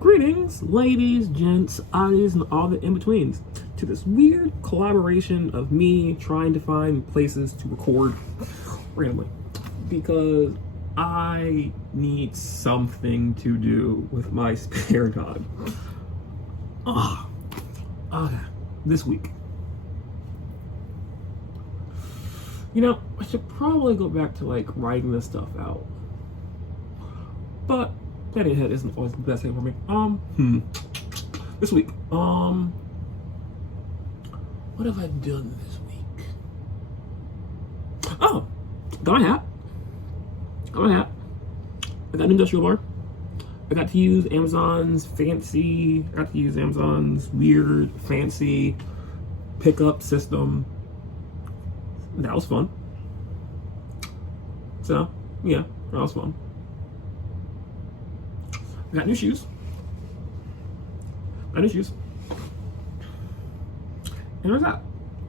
Greetings, ladies, gents, oddies, and all the in-betweens, to this weird collaboration of me trying to find places to record randomly. Because I need something to do with my spare time. This week. You know, I should probably go back to writing this stuff out. But planning ahead isn't always the best thing for me. This week. What have I done this week? Oh, got my hat. I got an industrial bar. I got to use Amazon's weird, fancy pickup system. That was fun. So, yeah, that was fun. I got new shoes. And there's that.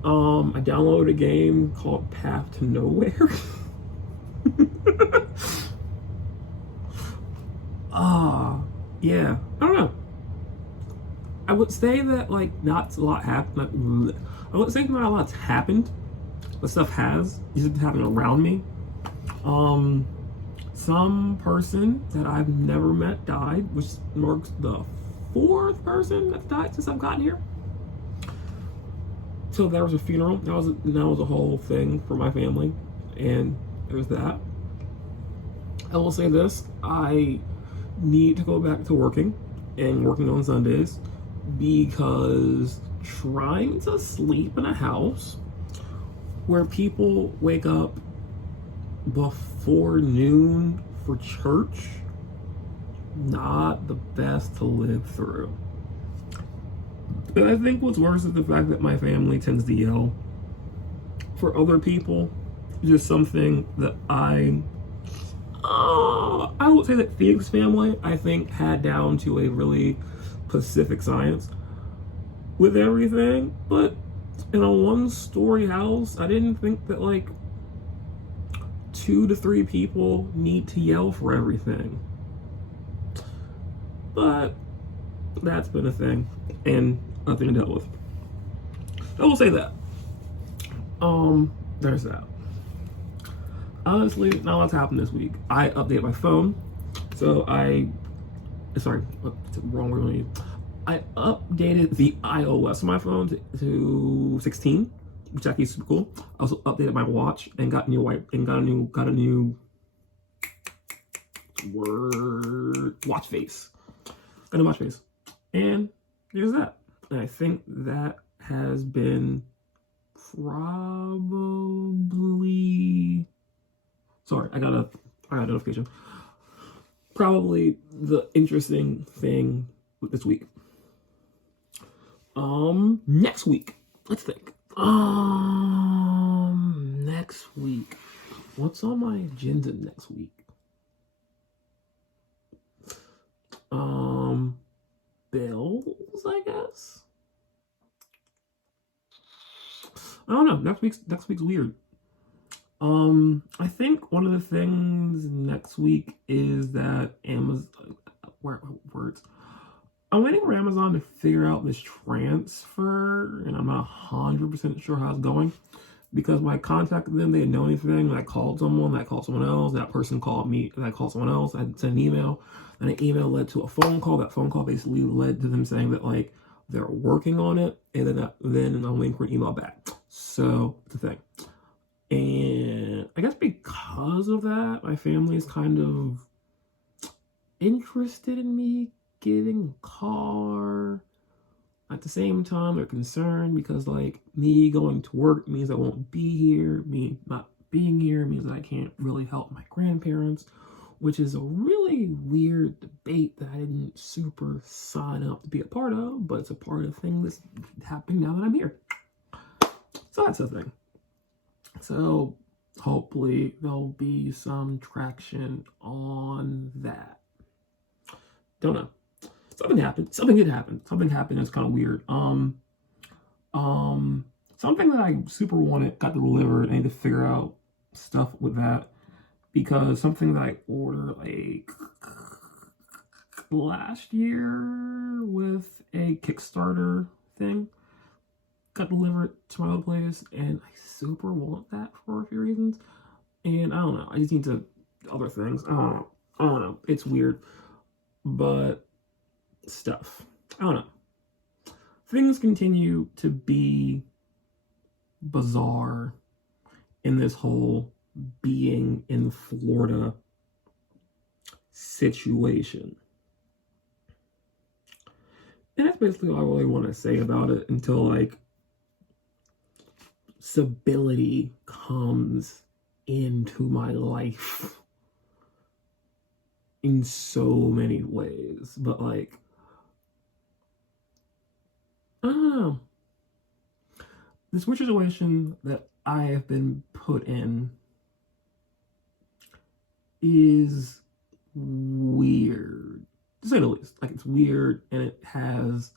I downloaded a game called Path to Nowhere. Yeah. I don't know. I would say that not a lot happened. I would say not a lot's happened, but stuff has. It's just happening around me. Some person that I've never met died, which marks the 4th person that's died since I've gotten here. So there was a funeral. That was a whole thing for my family, and there's that. I will say this: I need to go back to working on Sundays, because trying to sleep in a house where people wake up before noon for church, not the best to live through. But I think what's worse is the fact that my family tends to yell. For other people, it's just something that I would say that Phoenix family, I think, had down to a really specific science with everything. But in a 1-story house, I didn't think that 2 to 3 people need to yell for everything. But that's been a thing, and nothing to deal with. I will say that. There's that. Honestly, not a lot's happened this week. I updated my phone, so sorry, wrong word. I updated the iOS on my phone to 16, which actually is super cool. I also updated my watch and got a new watch face. Got a watch face, and there's that. And I think that has been probably. Sorry, I got a notification. Probably the interesting thing this week. Next week. Let's think. Next week. What's on my agenda next week? Bills, I guess. I don't know. Next week's weird. I think one of the things next week is that Amazon. Words. I'm waiting for Amazon to figure out this transfer, and I'm not 100% sure how it's going, because when I contacted them, they didn't know anything. I called someone, that called someone else, that person called me, and I called someone else. I sent an email, and an email led to a phone call. That phone call basically led to them saying that they're working on it, and then I'm waiting for an email back. So it's a thing. And I guess because of that, my family is kind of interested in me getting a car. At the same time, they're concerned because me going to work means I won't be here. Me not being here means that I can't really help my grandparents, which is a really weird debate that I didn't super sign up to be a part of, but it's a part of things that's happening now that I'm here. So that's the thing. So hopefully there'll be some traction on that. Don't know. Something happened. Something did happen. Something happened that's kind of weird. Something that I super wanted got delivered. I need to figure out stuff with that, because something that I ordered last year with a Kickstarter thing. Got delivered to my old place, and I super want that for a few reasons. And I don't know. I just need to other things. I don't know. It's weird, but stuff. I don't know. Things continue to be bizarre in this whole being in Florida situation. And that's basically all I really want to say about it until like stability comes into my life in so many ways. But like, I don't know. This weird situation that I have been put in is weird, to say the least. Like, it's weird, and it has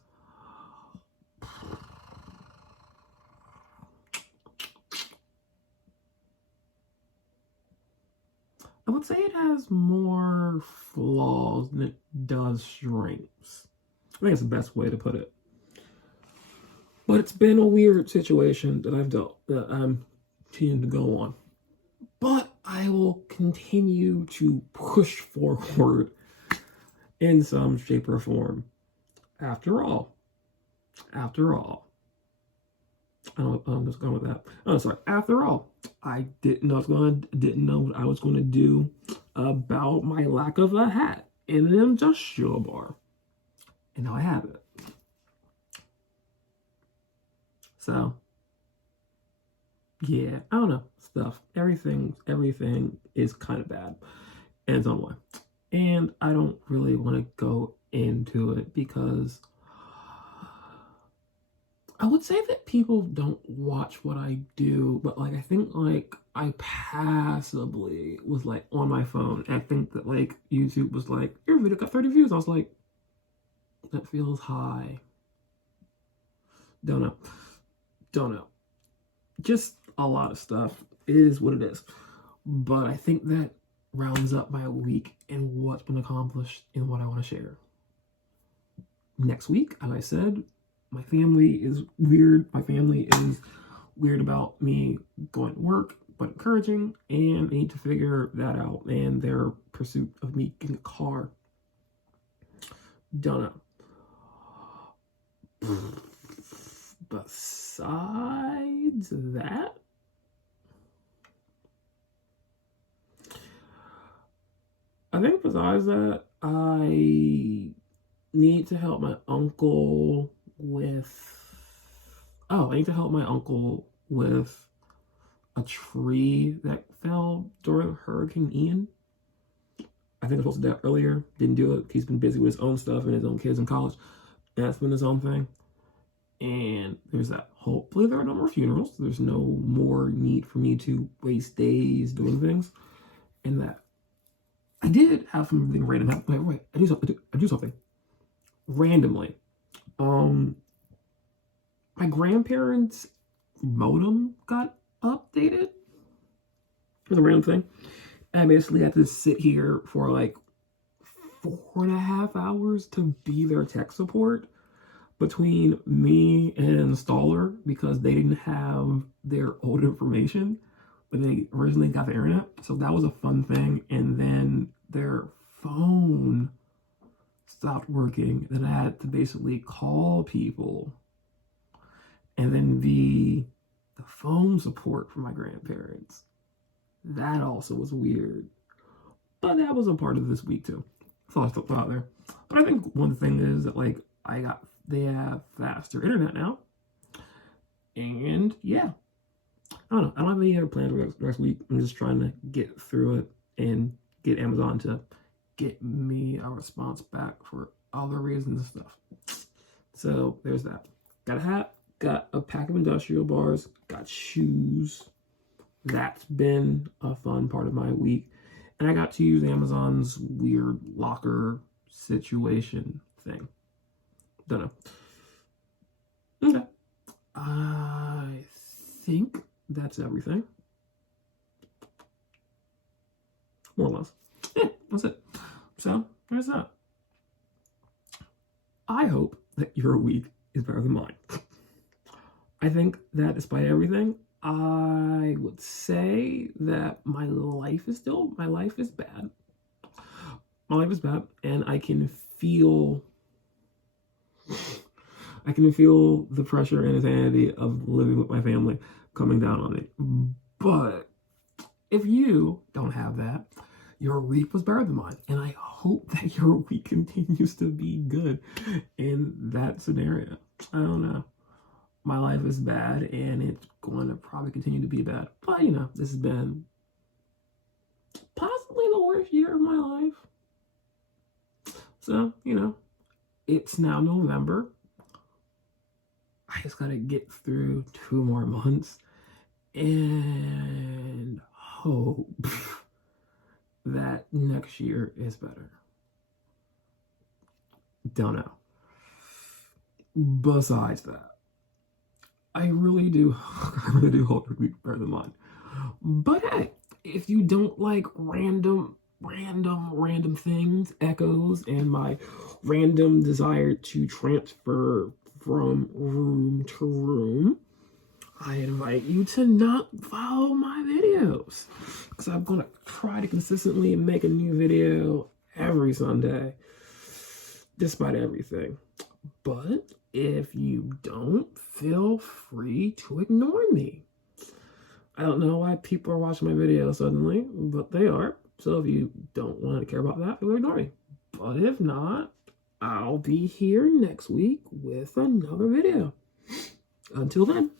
I would say it has more flaws than it does strengths. I think that's the best way to put it. But it's been a weird situation that I've dealt that I'm continuing to go on. But I will continue to push forward in some shape or form. After all, I'm just going with that. Oh, sorry. After all, I didn't know what I was going to do about my lack of a hat in an industrial bar, and now I have it. So, yeah, I don't know. Stuff. Everything is kind of bad in its own way. And I don't really want to go into it because I would say that people don't watch what I do, but like I think like I passively was like on my phone. And I think that like YouTube was like, your video got 30 views. I was like, that feels high. Don't know. Just a lot of stuff. It is what it is. But I think that rounds up my week and what's been accomplished and what I want to share. Next week, as I said, my family is weird. My family is weird about me going to work, but encouraging, and I need to figure that out. And their pursuit of me getting a car. Don't know. Besides that, I think besides that, I need to help my uncle with a tree that fell during Hurricane Ian. I think I was supposed to do that earlier. Didn't do it. He's been busy with his own stuff and his own kids in college. That's been his own thing. And there's that. Hopefully there are no more funerals. There's no more need for me to waste days doing things. And that I did have something random happen. Wait, I do something randomly. My grandparents' modem got updated. It was a random thing. I basically had to sit here for like 4.5 hours to be their tech support between me and an installer because they didn't have their old information when they originally got the internet. So that was a fun thing. And then their phone stopped working. Then I had to basically call people. And then the phone support for my grandparents. That also was weird. But that was a part of this week too. So I still thought there. But I think one thing is that like they have faster internet now. And yeah. I don't know. I don't have any other plans for the next week. I'm just trying to get through it and get Amazon to get me a response back for other reasons and stuff. So there's that. Got a hat, got a pack of industrial bars, got shoes. That's been a fun part of my week. And I got to use Amazon's weird locker situation thing. Don't know. Okay. I think that's everything. More or less. Yeah, that's it. So, there's that. I hope that your week is better than mine. I think that despite everything, I would say that my life is bad. My life is bad, and I can feel the pressure and insanity of living with my family coming down on me. But if you don't have that, your week was better than mine. And I hope that your week continues to be good in that scenario. I don't know. My life is bad and it's going to probably continue to be bad. But, this has been possibly the worst year of my life. So, it's now November. I just got to get through 2 more months and hope that next year is better. Don't know. Besides that, I really do hope your week better than mine. But hey, if you don't like random things, echoes, and my random desire to transfer from room to room, I invite you to not follow my videos, because I'm going to try to consistently make a new video every Sunday, despite everything. But if you don't, feel free to ignore me. I don't know why people are watching my videos suddenly, but they are. So if you don't want to care about that, feel free to ignore me. But if not, I'll be here next week with another video. Until then.